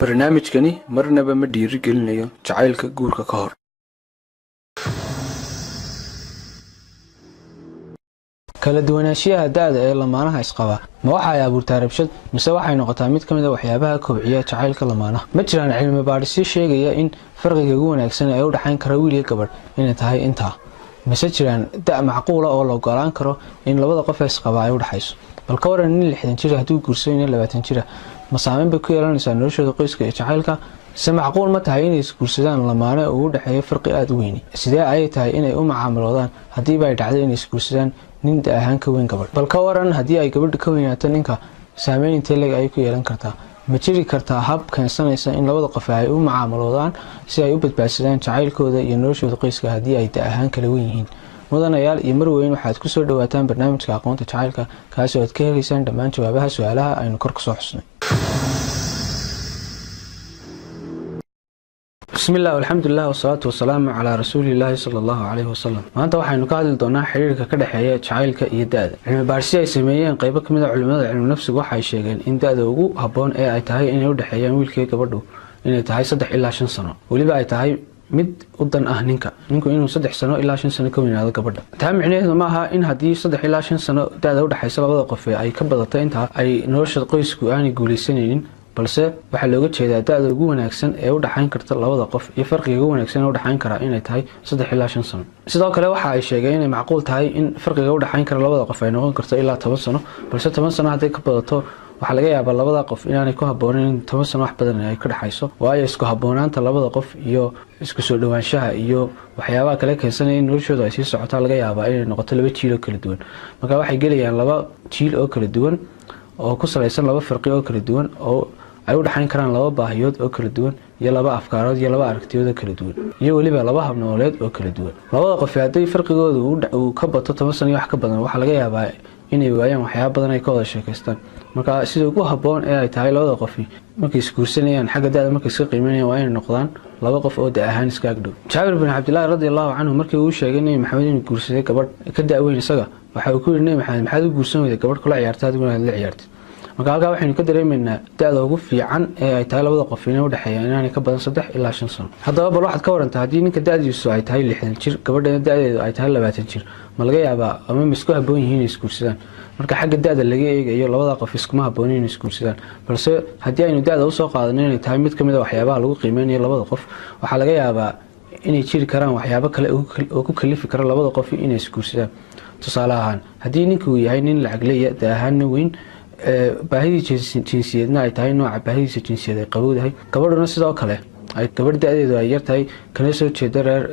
barnaamijkani marnaba ma dhiirigelinayo jacaylka guurka ka hor. kala duwanaanshiyaha da'da ee lamaanaha isqaba ma waxa ay abuurtaa rabshad mise waxay noqotaa mid ka mid ah waxyaabaha kobciya jacaylka lamaanaha. Ma jiraan cilmi baadhisyo sheegaya in farqiga ugu wanaagsan ee u dhaxayn kara wiil iyo gabadh inay tahay intaa, mise jiraan da' macquul ah oo la ogolaan karo in labada qof ee isqaba ay u dhaxayso. bal ka waran nin 60 jir hadduu guursado nin 20 jir ma saameyn bay ku yeelanaysaa noloshooda qoyska iyo jacaylka. se macquul ma tahay inay isguursadaan lamaane ugu dhaxeeyo farqi aad u weyn. sidee ayay tahay inay u macaamiloodaan haddii ay dhacdo inay isguursadaan nin da' ahaan ka weyn gabadh. bal ka waran haddii ay gabadha ka weynaato ninka, saameyn intee leeg ay ku yeelan kartaa. ma jiri kartaa hab keensanaysa in labada qof ay u macaamiloodaan si ay u badbaadsadaan jacaylkooda iyo noloshooda qoyska haddii ay da' ahaan kala weyn yihiin. mudanayaal iyo marweyn waxaad ku soo dhawaataan barnaamijka aqoonta jacaylka, kaasi oo aad ka helaysaan dhammaan jawaabaha su-aalaha aynu kor ku soo xusnay. bismillaah walxamdulilah wasalaatu wasalaamu calaa rasuulilaahi sala allahu calayhi wasalam. maanta waxaynu ka hadli doonaa xiriirka ka dhexeeya jacaylka iyo da'da. cilmi baadhisyo ay sameeyeen qaybo ka mid a culimada cilmi nafsigu waxay sheegeen in da'da ugu habboon ee ay tahay inay u dhexeeyaan wiilkaiyo gabadhu inay tahay 3 ilaa 5 sano, weliba ay tahay mid u dan ah ninku inuu 3 sano ilaa 5 sano ka weynaado gabadha. taa micnaheedu ma aha in haddii 3 ilaa 5 sano da'da u dhaxaysa labada qof ay ka badato intaa ay nolosha qoysku aanay guulaysanaynin, balse waxaa looga jeedaa da'da ugu wanaagsan ee u dhaxayn karta labada qof iyo farqiga ugu wanaagsan ee u dhaxayn kara inay tahay 3 ilaa 5 sano. sidoo kale waxa ay sheegeen inay macquul tahay in farqiga u dhaxayn kara labada qof ay noqon karto ilaa 10 sano, balse 10 sano hadday ka badato waxaa laga yaabaa labada qof inaanay ku habboonayn in 10 sano wax badan ay ka dhaxayso, waayo isku habboonaanta labada qof iyo isku soo dhawaanshaha iyo waxyaabaha kale keensanaya in noloshooda ay sii socotaa laga yaabaa inay noqoto 2 jiil oo kala duwan. marka waxay gelayaan 2 jiil oo kala duwan oo ku salaysan 2 farqi oo kala duwan oo ay u dhaxayn karaan 2 baahiyood oo kala duwan iyo 2 afkaarood iyo 2 aragtiyood oo kala duwan iyo weliba 2 hab nololeed oo kala duwan. labada qof haddii farqigoodu uu ka bato 10 sano iyo wax ka badan waxaa laga yaabaa inay waayaan waxyaabo badan ay ka wada sheekaystaan. marka sida ugu habboon ee ay tahay labada qof markay isguursanayaan xagga da'da markay iska qiimeynayaan waa inay noqdaan 2 qof oo da' ahaan iska agdhow. jaabir bin cabdillaahi radiyallahu canhu markii uu sheegay nabi maxamed inuu guursaday gabadh ka da' weyn isaga, waxa uu ku yiri nabi maxamed maxaad u guursan weyday gabadh kula ciyaartay adiguna aad la ciyaartay. marka halkaa waxaynu ka dareemaynaa da'da ugu fiican ee ay tahay labada qof inay u dhaxeeyaan inaanay ka badan 3 ilaa 5 sano. haddaba bal waxaad ka warantaa haddii ninka da'diisu ay tahay 60 jir gabadhana da'deedu ay tahay 20 jir, ma laga yaabaa ama ma isku habboon yihiin inay isguursadaan. marka xagga da'da laga eegayo labada qof iskuma habboon inay isguursadaan, balse haddii aynu da'da u soo qaadano inay tahay mid ka mid ah waxyaabaha lagu qiimeynayo labada qof, waxaa laga yaabaa inay jiri karaan waxyaabo kale oo ku kalifi kara labada qof inay isguursadaan. tusaale ahaan haddii ninku uu yahay nin lacag leeya da' ahaanna weyn, baahidiisa jinsiyeedna ay tahay nooca baahidiisa jinsiyeed ay qabowdahay, gabadhuna sidoo kale ay gabadh da'deedu ay yartahay kana soo jeeda reer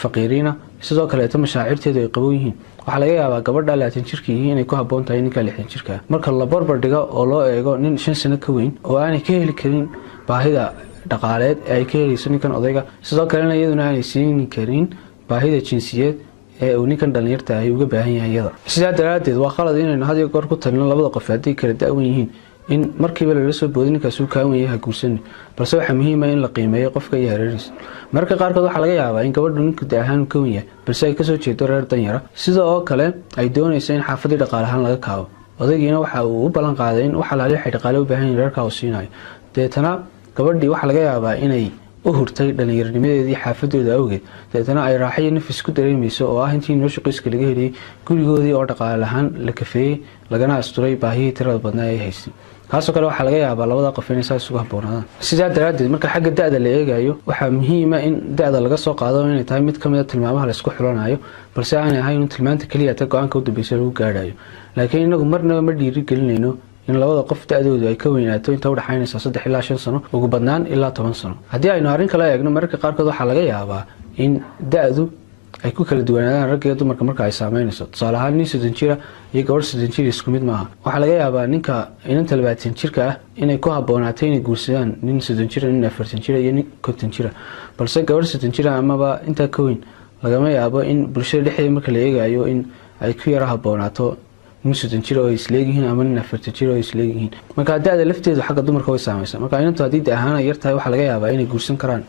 faqiiriina, sidoo kaleeto mashaacirteedu ay qabow yihiin, waxaa laga yaabaa gabadha 20 jirka yihiin inay ku habboon tahay ninka 60 jirka. marka la barbar dhigo oo loo eego nin 5 sano ka weyn oo aanay ka heli karin baahida dhaqaaleed ee ay ka helayso ninkan odayga, sidoo kalena iyaduna aanay siin karin baahida jinsiyeed ee uu ninkan dhalinyarta ahi uga baahan yahay iyada. sidaa daraaddeed waa qalad inaynu had iyo goor ku talino labada qof haddii kala da'wan yihiin in markiiba lala soo boodin ninkaas uu kaan weyn yahay guursan, balse waxaa muhiim ah in la qiimeeyo qofka iyo hareerihiisa. mararka qaarkood waxaa laga yaabaa in gabadhu ninku da' ahaan ka weyn yahay balse ay kasoo jeedo reer danyara, sida oo kale ay doonayso in xaafadii dhaqaale ahaan laga kaabo. odaygiina waxa uu u ballan qaaday in wax alaali waxay dhaqaale u baahan yihiin reerkaa uu siinayo, deetana gabadhii waxaa laga yaabaa inay u hurtay dhallinyaranimadeedii xaafadooda awgeed, deetana ay raaxo iyo nafis ku dareemayso oo ah intii nolosha qoyska laga heliyey gurigoodii oo dhaqaale ahaan la kafeeyey lagana asturay baahihii tirada badnaa ay haystay. kaasoo kale waxaa laga yaabaa labada qof inay saas ugu habboonaadaan. sidaa daraaddeed marka xagga da'da la eegayo waxaa muhiim ah in da'da laga soo qaado inay tahay mid ka mid a tilmaamaha la isku xulanayo, balse aanay ahayn in tilmaanta keliya ta go-aanka u dambaysa lagu gaadhayo. laakiin inagu marnaba ma dhiirigelinayno in labada qof da'doodu ay ka weynaato inta u dhaxaynaysa 3 ilaa 5 sano, ugu badnaan ilaa 10 sano. haddii aynu arrin kale eegno, mararka qaarkood waxaa laga yaabaa in da'du ay ku kala duwanaadaan ragga iyo dumarka marka ay saameynayso. tusaale ahaan nin 30 jira iyo gabadh 30 jir isku mid maaha. waxaa laga yaabaa ninka inanta 20 jirka ah inay ku habboonaato inay guursadaan nin 30 jira, nin 40 jira iyo nin 50 jira, balse gabadh 30 jira amaba intaa ka weyn lagama yaabo in bulshada dhexdeeda marka la eegayo in ay ku yara habboonaato nin 30 jir oo ay isleeyihiin ama nin 40 jir oo ay isleeyihiin. marka da'da lafteedu xagga dumarka way saamaysaa. marka inantu haddii da' ahaan ay yartahay waxaa laga yaabaa inay guursan karaan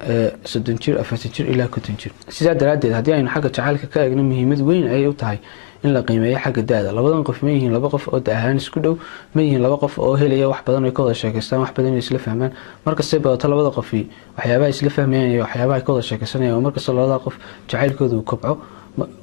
30 jir, 40 jir ilaa 50 jir. sidaa daraaddeed haddii aynu xagga jacaylka ka eegno muhiimad weyn ayay u tahay in la qiimeeyo xagga da-da. labadan qof ma yihiin laba qof oo da ahaan isku dhow, ma yihiin laba qof oo helaya wax badan ay ka wada sheekaystaan, wax badan ay isla fahmaan. markastay badato labada qofi waxyaabaha isla fahmayaan iyo waxyaabaha ay ka wada sheekaysanayaan, markasta labada qof jacaylkooda uu kobco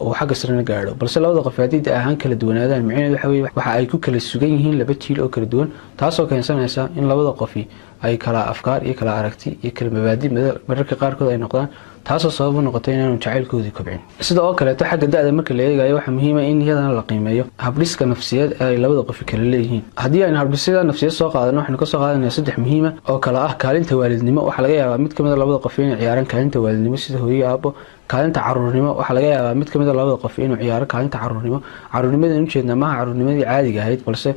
oo xagga sarena gaadho. balse labada qof haddii da ahaan kala duwanaadaan micnaheedu waxa weeye waxa ay ku kala sugan yihiin laba jiil oo kala duwan, taasoo keensanaysa in labada qofi ay kala afkaar iyo kala aragti iyo kala mabaadi mararka qaarkood ay noqdaan, taasoo sabab u noqotay inaanu jacaylkoodii kobcin. sida oo kaleeto xagga da-da marka la eegayo waxaa muhiim ah in iyadana la qiimeeyo habdhiska nafsiyeed ee ay labada qofi kala leeyihiin. haddii aynu habdhisyada nafsiyeed soo qaadano waxaynu kasoo qaadanaya 3 muhiima oo kala ah kaalinta waalidnimo. waxaa laga yaabaa mid kamid labada qof inay ciyaaraan kaalinta waalidnimo sida hooyo aabo. kaalinta caruurnimo waxaa laga yaabaa mid kamid labada qof inuu ciyaaro kaalinta caruurnimo. caruurnimadan ujeedna maaha caruurnimadii caadiga ahayd, balse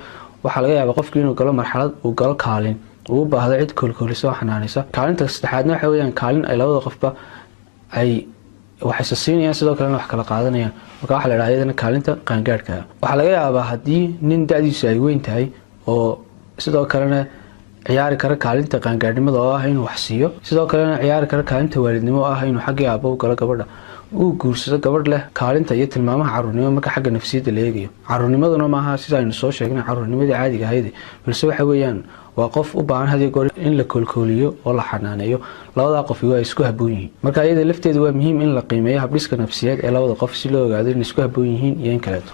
waxaa laga yaabaa qofkii inuu galo marxalad uu galo kaalin uu u baahdo cid koolkoolisa oo xanaanaysa. kaalinta saddexaadna waxa weeyaan kaalin ay labada qofba ay waxayse siinayaan sidoo kalena wax kala qaadanayaan. marka waxaa la idhaha iyadana kaalinta qaangaadhka. waxaa laga yaabaa haddii nin da-diisu ay weyn tahay oo sidoo kalena ciyaari kara kaalinta qaangaadhnimada oo ah inuu wax siiyo, sidoo kalena ciyaari kara kaalinta waalidnimo oo ah inuu xaggii aabbo u galo gabadha, uu guursado gabadh leh kaalinta iyo tilmaamaha caruurnimo marka xagga nafsiyadda la eegayo. caruurnimaduna maaha sida aynu soo sheegnay caruurnimadii caadiga ahayd, balse waxa weeyaan waa qof u baahan hadii goor in la koolkooliyo oo la xanaaneeyo. labada qof waa isku haboon yihiin, marka iyada lafteedu waa muhiim in la qiimeeyo habdhiska nafsiyeed ee labada qof si loo ogaado in isku haboon yihiin iyo in kaleeto.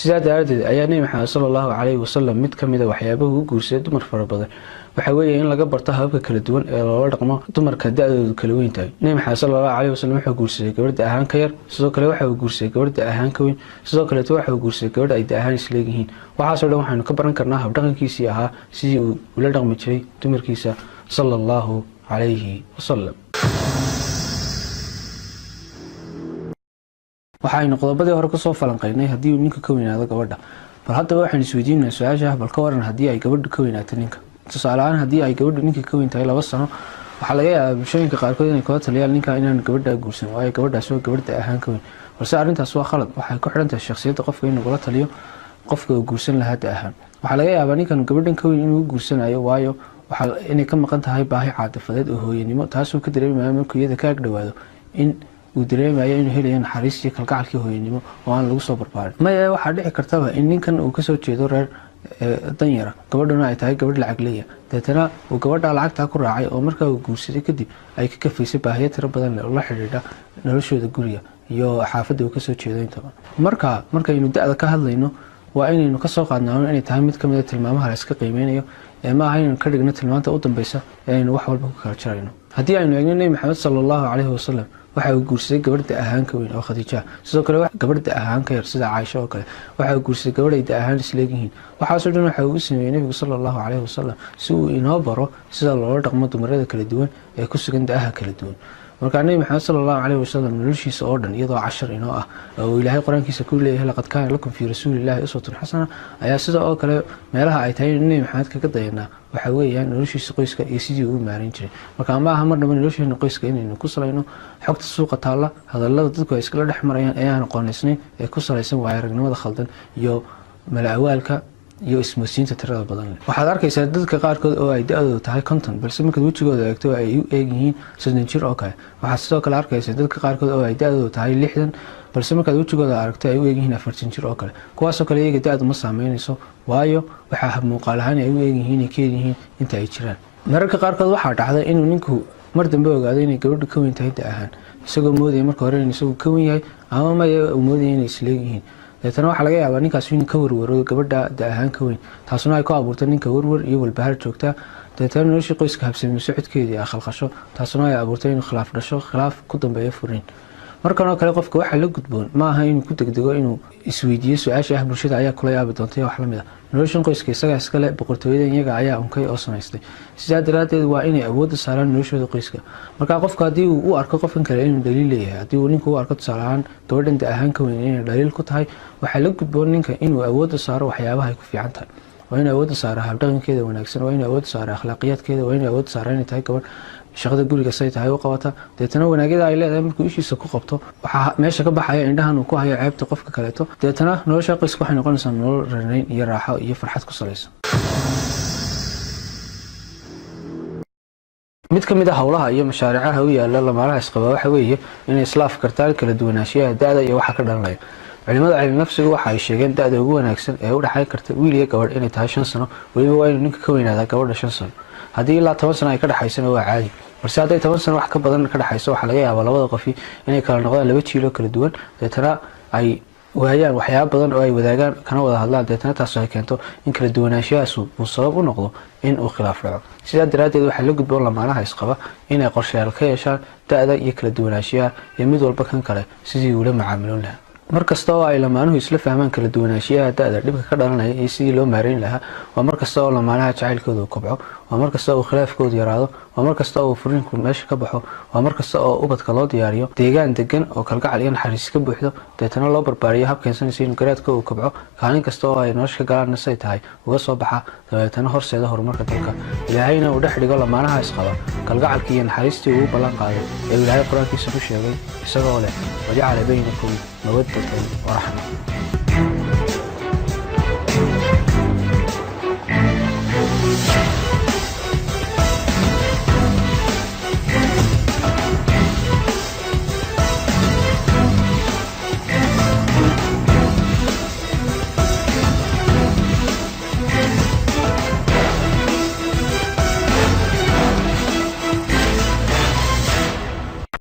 sidaa daraadeed ayaa Nabi Maxamed sallallahu alayhi wasallam mid kamid ah waxyaabaha uu guursaday dumar fara badan waxa weeye in laga barto hababka kala duwan ee loola dhaqmo dumarka da-doodu kala weyn tahay. Nabi Maxamed sallallahu alayhi wasallam wuxuu guursaday gabadh ahaan ka yar, sidoo kale waxa uu guursaday gabadh ahaan ka weyn, sidoo kale waxa uu guursaday gabadh ay ahaan isla yihiin. waxaas oo dhan waxaanu ka baran karnaa hab dhaqankiisii ahaa sidii uu ula dhaqmi jiray dumarkiisa sallallahu alayhi wasallam. waxaynu qodobadii hore kasoo falanqaynay haddii uu ninka ka weynaado gabadha, bal haddaba waxaynu isweydiinaa su-aasha bal ka waran haddii ay gabadhu ka weynaato ninka. tusaale ahaan haddii ay gabadhu ninka ka weyn tahay 2 sano, waxaa laga yaabaa bulshooyinka qaarkood inay kula taliyaan ninka inaan gabadha guursan waayo gabadhaas waa gabadha ahaan ka weyn, balse arrintaas waa khalad. waxay ku xidhan tahay shakhsiyadda qofka inuu kula taliyo qofka uu guursan lahaa da ahaan. waxaa laga yaabaa ninkan gabadhan ka weyn inuu guursanayo waayo waxa inay ka maqan tahay baahi caatifadeed oo hooyanimo, taasoo ka dareemayo markuu iyada ka ag dhawaado in uu dareemayo inuu helayo naxariis iyo kalgacalkii hooyanimo oo aan lagu soo barbaarin. maya waxaa dhici kartaba in ninkan uu kasoo jeedo reer danyara, gabadhuna ay tahay gabadh lacag leeya, deetana uu gabadha lacagtaa ku raacay oo markaa uu guursaday kadib ay ka kafaysay baahiyo tiro badan leh oo la xidhiidha noloshooda guriga iyo xaafadda uu kasoo jeedo intaba. markaynu da-da ka hadlayno waa inaynu kasoo qaadnaano inay tahay mid kamid a tilmaamaha la iska qiimeynayo ee maaha inaynu ka dhigno tilmaanta u dambeysa ee aynu wax walba ku kala jarayno. haddii aynu eegno Nabi Maxamed sallallahu alayhi wasallam waxa uu guursaday gabadha ahaan ka weyn oo Khadiija, sidoo kale gabadha ahaan ka yar sida Caaisha oo kale waxa uu guursaday gabadha ahaan isleeyihiin. waxaas oo dhan waxa uu sameeyay Nabiga sallallahu alayhi wasallam si uu inoo baro sida loola dhaqmo dumarada kala duwan ee ku sugan da'aha kala duwan. marka Nabi Maxamed sallallahu alayhi wasallam noloshiisa oo dhan iyadoo 10 inoo ah oo Ilaahay quraankiisa ku leeyahay laqad kaana lakum fi rasuulillahi uswatun hasana, ayaa sidoo oo kale meelaha ay tahay Nabi Maxamed kaga dayanaa waxa weeyaan noloshiisa qoyska iyo sidii uu maareyn jiray. marka ma aha marnaba noloshiisa qoyska inaynu ku salayno xogta suuqa taala hadallada dadku ay iskala dhex marayaan ee aan aqoonaysnayn ee ku salaysan waayo-aragnimada khaldan iyo malaawaalka iyo ismoosiinta tirada badan leh. waxaad arkaysaa dadka qaarkood oo ay da-doodu tahay 50 balse markaad wejigooda eegto ay u eegyihiin 60 jir oo kale. waxaad sidoo kale arkaysaa dadka qaarkood oo ay da-doodu tahay 60 balse markaad wejigooda aragto ay u eegyihiin 40 jir oo kale. kuwaasoo kale iyaga da-du ma saameynayso waayo waxaa muuqaal ahaan ay u eegyihiin ka yihiin inta ay jiraan. mararka qaarkood waxaa dhacday inuu ninku mar dambe ogaado inay gabadhu ka weyn tahay da ahaan, isagoo moodaya marka hore in isagu ka weyn yahay ama ma uu moodaya inay isleeyihiin. deetana waxaa laga yaabaa ninkaas inuu ka warwaro gabadha da ahaan ka weyn, taasuna ay ku abuurtay ninka warwar iyo walbahaar joogta. deetana noloshii qoyska habsami socodkeedii ay khalkhasho, taasuna ay abuurtay inuu khilaaf dhasho, khilaaf ku dambeeyo furiin. markan oo kale qofka waxa la gudboon ma aha inuu ku degdego inuu isweydiiyo su-aasha ah bulshada ayaa kula yaabi doontay wax la mid ah. noloshan qoyska isaga iska leh, boqortooyada iyaga ayaa unkay oo samaystay. sidaa daraadeed waa inay awoodda saaraan noloshooda qoyska. marka qofka haddii uu u arko qofkan kale inuu dhaliil leeyahay, haddii uu ninku u arko tusaale ahaan gabadhan da ahaan ka weyn inay dhaliil ku tahay, waxaa la gudboon ninka inuu awoodda saaro waxyaabaha ay ku fiican tahay. waa inuu awoodda saaro habdhaqankeeda wanaagsan, waa inuu awoodda saaro akhlaaqiyaadkeeda, waa inuu awoodda saaro inay tahay gabadh shaqada guriga say tahay u qabata. deetana wanaagyada ay leedahay markuu ishiisa ku qabto waxaa meesha ka baxaya indhahan uu ku hayo ceebta qofka kaleeto. deetana nolosha qoyska waxay noqonaysaa nolol ranayn iyo raaxo iyo farxad ku salaysan. mid ka mid ah hawlaha iyo mashaariicaha u yaala lamaanaha isqaba waxa weeye inay islaaf kartaan kala duwanaanshiyaha da-da iyo waxa ka dhalanaya. culimada cilmi nafsigu waxa ay sheegeen da'da ugu wanaagsan ee u dhaxayn karta wiil iyo gabadh inay tahay 5 sano waliba waa inuu ninka ka weynaadaa gabadha 5 sano haddii ilaa 10 sano ay ka dhaxaysana waa caadi balse hadday 10 sano wax ka badan ka dhaxayso waxa laga yaabaa labada qof inay kala noqdaan laba jiilo kala duwan deetana ay waayaan waxyaabo badan oo ay wadaagaan kana wada hadlaan deetana taas ay keento in kala duwanaanshiyahaas uu sabab u noqdo in uu khilaaf dhaco sidaa daraadeed waxaa la gudboon lamaanaha isqaba inay qorshayaal ka yeeshaan da'da iyo kala duwanaanshiyaha iyo mid walba kan kale sidii uu la macaamilon lahaa markasta oo ay lamaanuhu isla fahmaan kala duwanaanshiyaha da'da dhibka ka dhalanaya iyo sidii loo maareyn lahaa waa markasta oo lamaanaha jacaylkoodu kobco waa markasta oo khilaafkoodu yaraado waa markasta oo furiinku meesha ka baxo waa markasta oo ubadka loo diyaariyo deegaan degan oo kalgacal iyo naxariis ka buuxdo deetana loo barbaariyo hab keensanaysa inuu garaadka uu kobco kaalin kasta oo ay nolosha ka galaan say tahay uga soo baxa dabeetana horseeda horumarka dalka ilaahayna uu dhex dhigo lamaanaha isqaba kalgacalkii iyo naxariistii uu ballan qaaday ee ilaahay qur-aankiisa ku sheegay isagoo leh wajacala baynakum mawaddatan wa raxma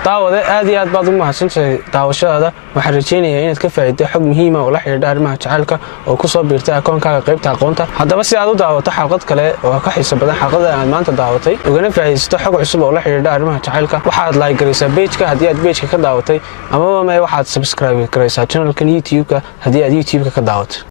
daawade aad iyo aad baad u mahadsantahay daawashadaada waxaan rajeynayaa inaad ka faa'iido xog muhiim ah oo la xiriira arrimaha jacaylka oo ku soo biirtay akoonkaaga qaybta aqoonta haddaba si aad u daawato xalqad kale oo ka xiiso badan xalqada aad maanta daawatay ugana faa'iidaysato xog cusub oo la xiriira arrimaha jacaylka waxaad like garaysaa page-ka haddii aad page-ka ka daawatay ama waxaad subscribe garaysaa channel-kan YouTube-ka haddii aad YouTube-ka ka daawato